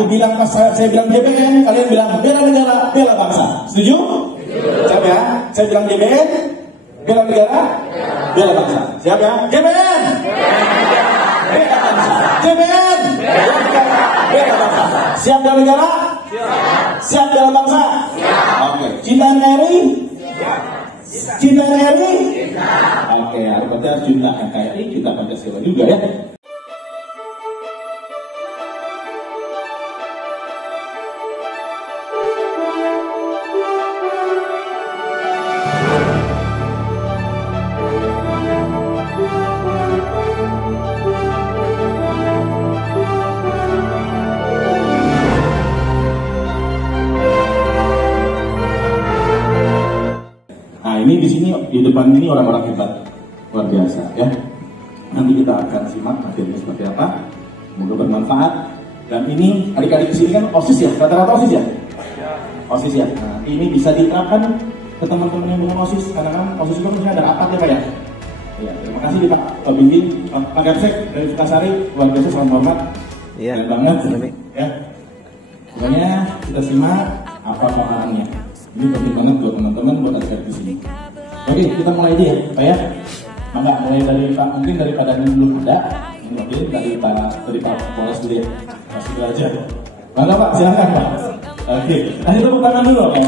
aku bilang pas saya bilang GBN, kalian bilang bela negara, bela bangsa. Setuju? Siap ya? Saya bilang GBN, bela negara, bela bangsa. Siap ya? GBN, bela bangsa. GBN, bela negara, bela bangsa. Siap bela negara? Siap bela bangsa? Oke. Cinta NKRI? Cinta NKRI? Oke, berarti harus cinta NKRI, cinta Pancasila juga ya. Ini di sini di depan ini orang-orang hebat, luar biasa ya. Nanti kita akan simak hasilnya seperti apa. Semoga bermanfaat. Dan ini adik-adik di sini kan OSIS ya, rata-rata OSIS ya. OSIS ya. Nah, ini bisa diterapkan ke teman-teman yang bukan OSIS, karena kan OSIS itu misalnya ada rapat ya Pak ya. Ya, terima kasih Pak Bimbing, Pak Gapsek dari Sukasari, luar biasa, selamat hormat. Iya. Banget. Ya. Pokoknya kita simak apa pemahamannya. Ini penting banget buat teman-teman, buat adik-adik di sini. Oke, kita mulai aja ya, Pak ya. Maka mulai dari Pak, mungkin daripada ini belum ada, mungkin dari Pak Polres dulu ya. Masih belajar. Bangga Pak, silakan Pak. Oke, kasih tepuk tangan dulu Pak.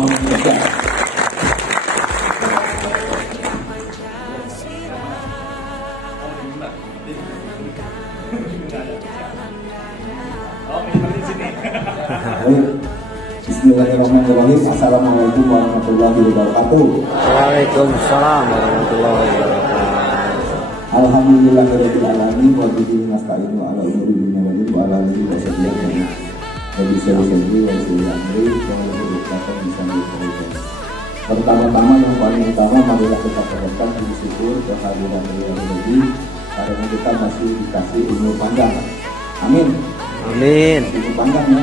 Bismillahirrahmanirrahim. Assalamualaikum warahmatullahi wabarakatuh. Waalaikumsalam warahmatullahi wabarakatuh. Alhamdulillahirabbil alamin wa bihi nasta'inu ala umuri dunya wal dini wa ala alihi wa sahbihi. Wa bisyarihi wa amri wa berkata bisa dipercaya. Pertama-tama yang paling utama marilah kita panjatkan puji syukur kehadiran beliau lagi karena kita masih dikasih umur panjang. Amin. Amin. Umur panjang ya.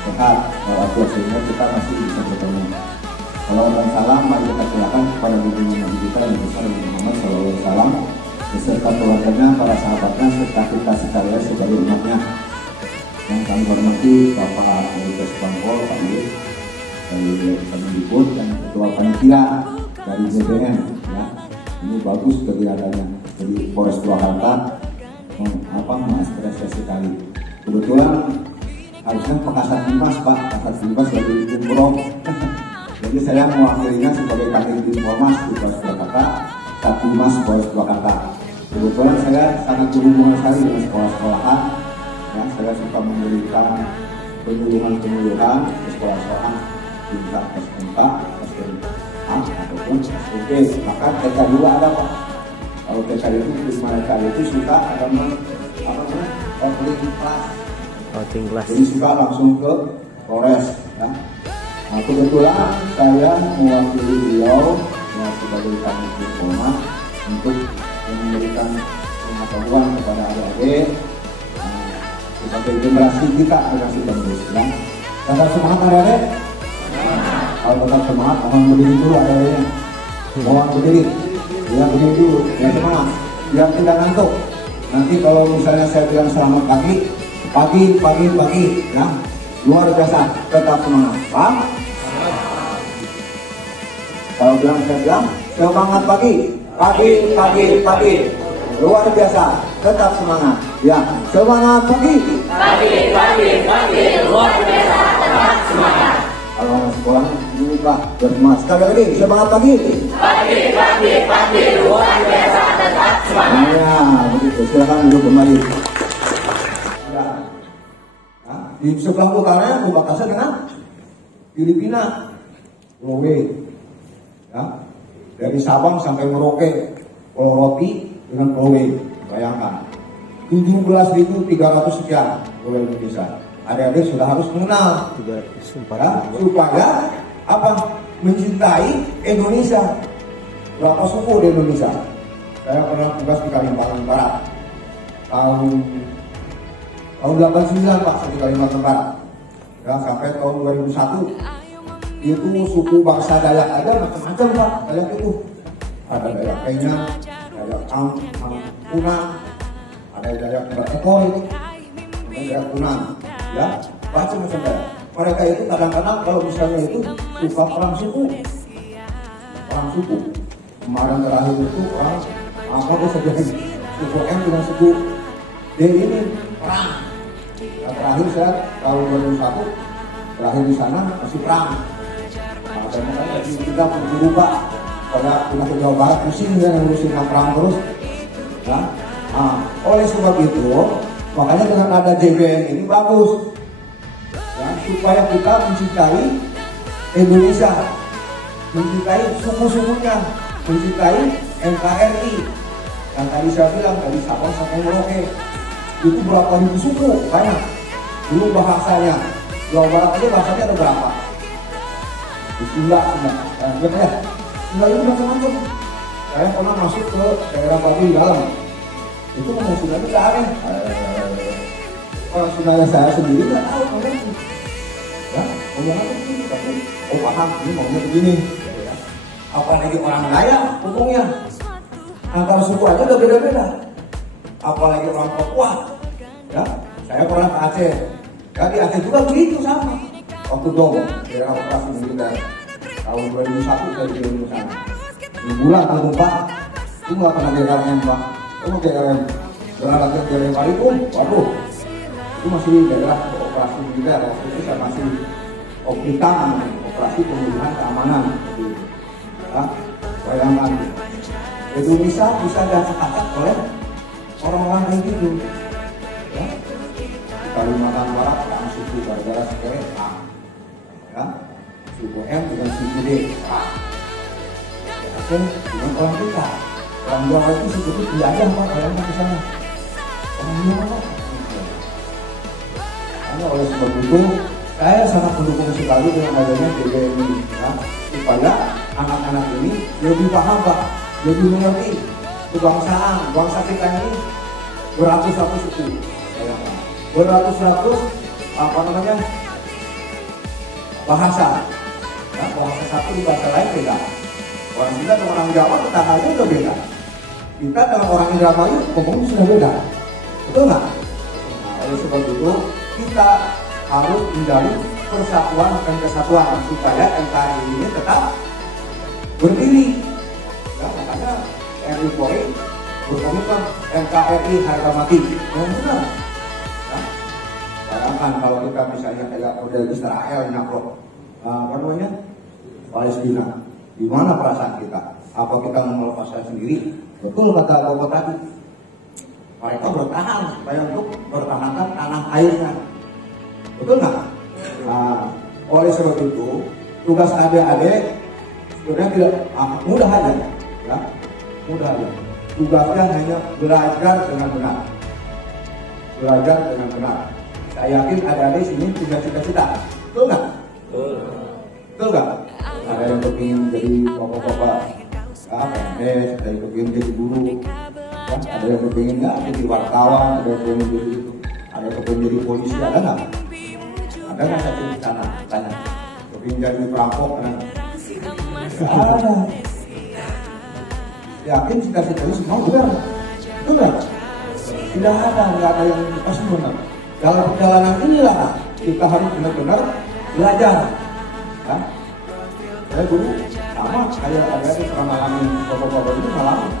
Sehat, walaupun sehingga kita masih bisa bertemu. Kalau orang salam, mari kita silakan kepada Nabi kita yang besar Nabi Muhammad SAW beserta keluarganya, para sahabatnya, serta kita sekalian sebagai umatnya. Yang kami hormati Bapak Alikas Bangkol, Pak Yus dari Kemendikbud dan Ketua Panitia dari JBN. Ya, ini bagus kegiatannya. Jadi Polres Purwakarta mengapresiasi sekali. Kebetulan harusnya Pakasat Bimas Pak, Pakasat Bimas dari Umroh. Jadi saya mewakilinya sebagai Kadin Informas di Polres Purwakarta, Satbimas Polres Purwakarta. Kebetulan saya sangat berhubungan sekali dengan sekolah-sekolahan. Ya, saya suka memberikan penyuluhan ke sekolah-sekolahan tingkat SMK, SMA ataupun SMP. Maka TK juga ada Pak. Kalau TK itu di mereka itu suka ada opening class. Jadi suka langsung ke Polres ya. Nah, kebetulan saya mewakili beliau ya, sebagai Kadin Informas untuk memberikan pengetahuan kepada adik-adik sebagai generasi kita, generasi penerus ya. Tetap semangat adik-adik. Kalau tetap semangat, mohon berdiri dulu adik-adiknya. Mohon berdiri. Ya berdiri dulu, ya semangat. Biar tidak ngantuk. Nanti kalau misalnya saya bilang selamat pagi ya, luar biasa, tetap semangat, paham? Kalau saya bilang semangat pagi, luar biasa, tetap semangat, ya, semangat pagi, luar biasa, tetap semangat. Kalau anak sekolah ini Pak, bersemangat sekali lagi, semangat pagi, luar biasa, tetap semangat. Ya, begitu, silakan duduk kembali. Di sebelah utara berbatasan dengan Filipina, Lowe, ya, dari Sabang sampai Merauke, Pulau Roti dengan Lowe, bayangkan 17.300 sekian Pulau Indonesia. Adik-adik sudah harus mengenal, ya, supaya apa? Mencintai Indonesia. Berapa suku di Indonesia? Saya pernah tugas di Kalimantan Barat tahun 89 Pak, di Kalimantan Barat ya, sampai tahun 2001 itu suku bangsa Dayak ada macam-macam Pak. Dayak itu ada Dayak Penyang, Dayak Ampunan, ada Dayak Bateko itu, ada Dayak Kunan ya. baca saudara. Mereka itu kadang-kadang kalau misalnya itu suka perang suku. Kemarin terakhir itu orang apa terjadi suku M dengan suku D ini perang. Nah, terakhir saya tahun 2001 terakhir di sana masih perang. Nah, dan makanya kita berubah pada pindah ke Jawa Barat pusing ya ngurusin perang terus. Nah, oleh sebab itu makanya dengan ada JBN ini bagus ya, supaya kita mencintai Indonesia, mencintai suku-sukunya, mencintai NKRI. Yang tadi saya bilang dari Sabang sampai Merauke itu berapa ribu suku, banyak. Dulu bahasanya Jawa Barat aja bahasanya ada berapa? Sunda itu macam-macam. Saya pernah masuk ke daerah Baduy Dalam, itu ngomong Sunda itu gak aneh. Orang Sunda saya sendiri nggak tahu ngomong ya, ngomong apa begini, tapi paham ini ngomongnya begini. Apalagi orang Melayu ngomongnya antar suku aja udah beda-beda. Apalagi orang Papua, ya. Saya pernah ke Aceh, ya di Aceh juga begitu sama. Waktu dong, daerah operasi militer tahun 2001 saya di sana. Di bulan tahun 4, itu nggak pernah DRM Pak. Itu DRM, daerah latihan DRM Paripun, waduh, itu masih daerah operasi militer. Itu saya masih OPITAM, operasi pemulihan keamanan. Ya, bayangkan Indonesia bisa diangkat oleh orang-orang kayak gitu. Ya. Kalimantan Barat orang suku gara-gara sekere A, ya. Suku M dengan suku D A. Ya, dengan orang kita, orang Jawa itu sebetulnya diajak Pak, bayangkan ke sana. Orang Jawa. Karena oleh sebab itu saya sangat mendukung sekali dengan adanya JBN ini, ya, supaya anak-anak ini lebih paham Pak, lebih mengerti kebangsaan. Bangsa kita ini beratus-ratus suku, beratus-ratus bahasa. Ya, bahasa satu di bahasa lain beda. Orang kita dengan orang Jawa tetangga juga beda. Kita dengan orang Indramayu ngomongnya sudah beda, betul nggak? Nah, oleh sebab itu kita harus menjalin persatuan dan kesatuan supaya NKRI ini tetap berdiri. Ya, makanya RI Polri berkomitmen NKRI harga mati. Yang benar. Ya. Bayangkan kalau kita misalnya kayak model Israel nyaplok Palestina, di mana perasaan kita? Apa kita mau melepaskan sendiri? Betul kata Bapak tadi. Mereka bertahan supaya untuk bertahankan tanah airnya. Betul nggak? Nah, oleh sebab itu tugas adik-adik sebenarnya tidak mudah aja, ya, mudah aja. Tugasnya hanya belajar dengan benar, belajar dengan benar. Saya yakin adik-adik sini punya cita-cita, betul nggak? Betul nggak? Ada yang kepingin jadi bapak-bapak, ya, PNS, ada yang kepingin jadi guru, ya, ada yang kepingin nggak jadi wartawan, ada yang kepingin jadi itu, ada yang kepingin jadi polisi, ada nggak? Ada nggak satu di sana? Tanya. Kepingin jadi perampok kan? Ada. Yakin cita-cita ini semua benar? Betul nggak? Tidak ada yang pasti benar. Dalam perjalanan inilah kita harus benar-benar belajar. Ya? Saya dulu sama kayak ada di pengalaman bapak-bapak itu ngalamin.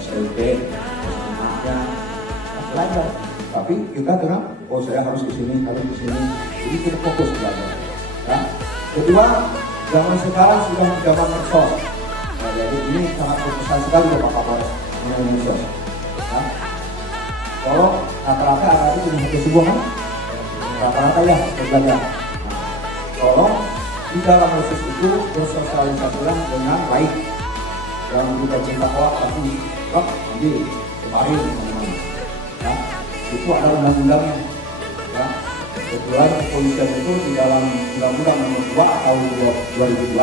SMP, belajar. Tapi kita tenang, oh saya harus ke sini, harus ke sini. Jadi kita fokus belajar. Ya. Kedua, zaman sekarang sudah zaman medsos. Nah, jadi ini sangat berkesan sekali Bapak Kapolres mengenai medsos. Ya. Kalau rata-rata ada itu punya HP sebuah kan? Rata-rata ya, belajar. Tolong di dalam medsos itu bersosialisasikan dengan baik. Jangan kita cinta hoax tapi ambil kemarin teman-teman. Ya. Itu ada undang-undangnya, ya. Kebetulan kepolisian itu di dalam undang-undang nomor 2 tahun 2002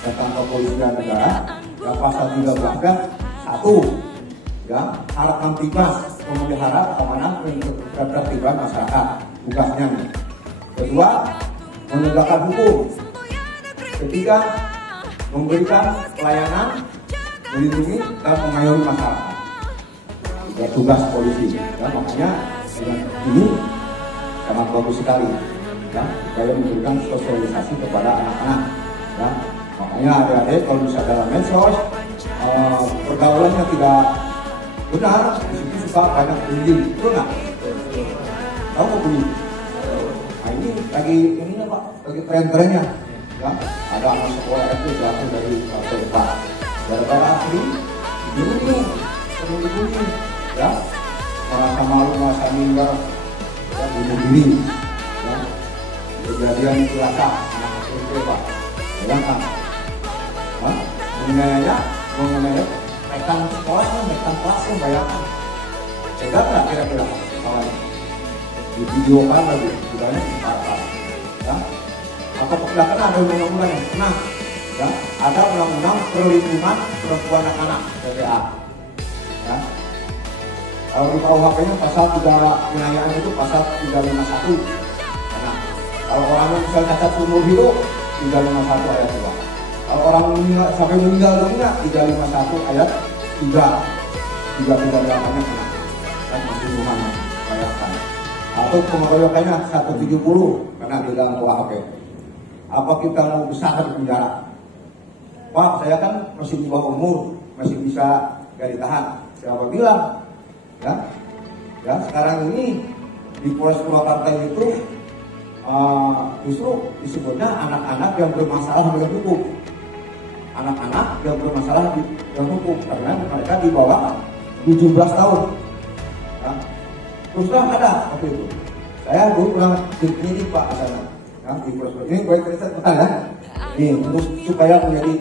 tentang kepolisian negara, ya, pasal 13 kan 1, ya, hak kamtibmas memelihara keamanan dan ketertiban masyarakat, tugasnya. Kedua, menegakkan hukum. Ketiga, memberikan pelayanan, melindungi dan mengayomi masyarakat. Ya, tugas polisi. Ya, makanya dengan ini sangat bagus sekali, ya, supaya memberikan sosialisasi kepada anak-anak, ya. Makanya adik-adik kalau bisa dalam medsos pergaulannya tidak benar, di situ suka banyak bullying, betul nggak? Tahu nggak bullying? Nah ini lagi Pak, lagi tren-trennya, ya. Ada anak sekolah itu jatuh dari tempat, gara-gara asli dulu temen-temen, ya, merasa malu, merasa minder, ya, bunuh diri, ya. Kejadian Cilacap anak SMP Pak, bayangkan, mengenai rekan sekolahnya, rekan kelasnya, bayangkan, cegah nggak kira-kira awalnya? Di video kan lagi, budaya diparah, ya. Apa tidak kena ada undang-undang yang kena, ya. Ada undang-undang perlindungan perempuan anak-anak (PPA), ya. Kalau di KUHP-nya pasal 3 pengayaan itu pasal 351. Nah, kalau orang yang bisa cacat seumur hidup 351 ayat 2. Kalau orang sampai meninggal dunia 351 ayat 3. 338-nya kena. Dan masih Muhammad bayangkan. Atau pengeroyokannya 170 karena di dalam KUHP. Apa kita mau besar di penjara? Pak, saya kan masih di bawah umur, masih bisa gak ditahan. Siapa bilang? Ya, sekarang ini di Polres Purwakarta itu justru disebutnya anak-anak yang bermasalah dengan hukum. Anak-anak yang bermasalah dengan hukum karena mereka di bawah 17 tahun. Ya. Terus terang ada waktu itu. Saya dulu pernah di Pak Asana. Ya, di Polres Purwakarta. Ini baik cerita ya. Ini untuk supaya menjadi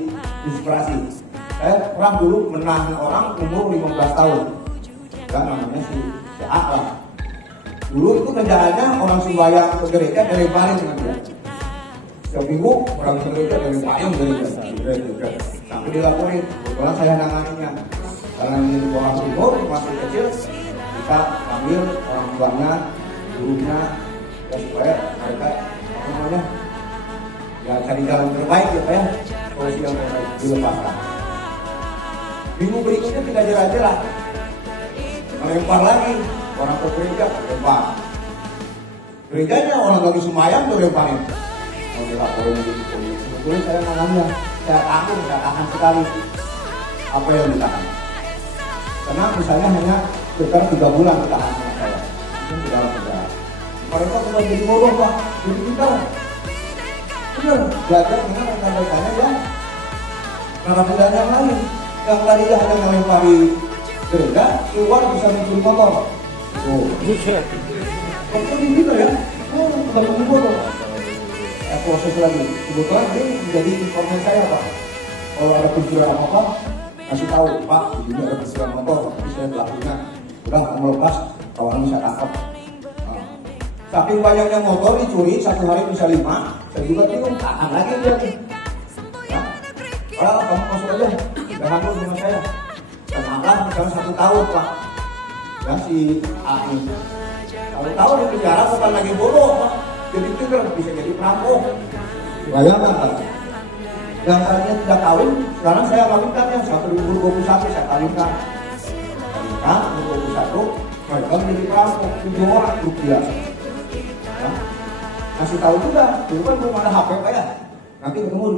inspirasi. Saya pernah dulu menang orang umur 15 tahun. Namanya si A lah. Dulu itu kerjaannya orang sembahyang ke gereja dari paling dengan dia. Setiap minggu orang ke gereja dari paling gereja. Sampai dilaporin, kebetulan saya nanganinya. Karena ini di bawah umur masih kecil, kita ambil orang tuanya, gurunya, ya supaya mereka namanya ya cari jalan terbaik ya Pak ya, solusi yang terbaik dilepaskan. Minggu berikutnya tidak jelas-jelas. Melempar lagi orang ke gereja, lempar. Gerejanya orang lagi semayang tuh lemparin. Mau dilaporin di polisi. Sebetulnya saya namanya, saya tahan sekali. Apa yang ditahan? Karena misalnya hanya sekitar 3 bulan ditahan sama saya. Itu di dalam penjara. Mereka sudah jadi bodoh Pak, jadi pintar. Benar, belajar dengan rekan-rekannya yang narapidana yang lain. Yang tadinya hanya melempari gereja, keluar bisa mencuri motor. Oh, waktu ini kita ya, bukan mencuri motor. Proses lagi. Kebetulan ini menjadi informan saya Pak. Kalau ada pencurian motor, kasih tahu Pak, di sini ada pencurian motor, tapi saya pelakunya. Udah kamu lepas, kawan bisa tangkap. Saking banyaknya motor dicuri, satu hari bisa 5. Saya juga bingung, tahan lagi dia nih. Kalau kamu masuk aja, jangan dulu sama saya. Kenapa misalnya 1 tahun Pak, ya si A ini 1 tahun di penjara bukan lagi bodoh Pak, jadi juga bisa jadi perampok. Bayangkan Pak, yang tadinya tidak kawin, sekarang saya kawinkannya 2021 saya kawinkan 2021 mereka menjadi perampok 7 orang grup dia. Ya. Kasih tahu juga, dulu kan belum ada HP Pak ya, nanti ketemu di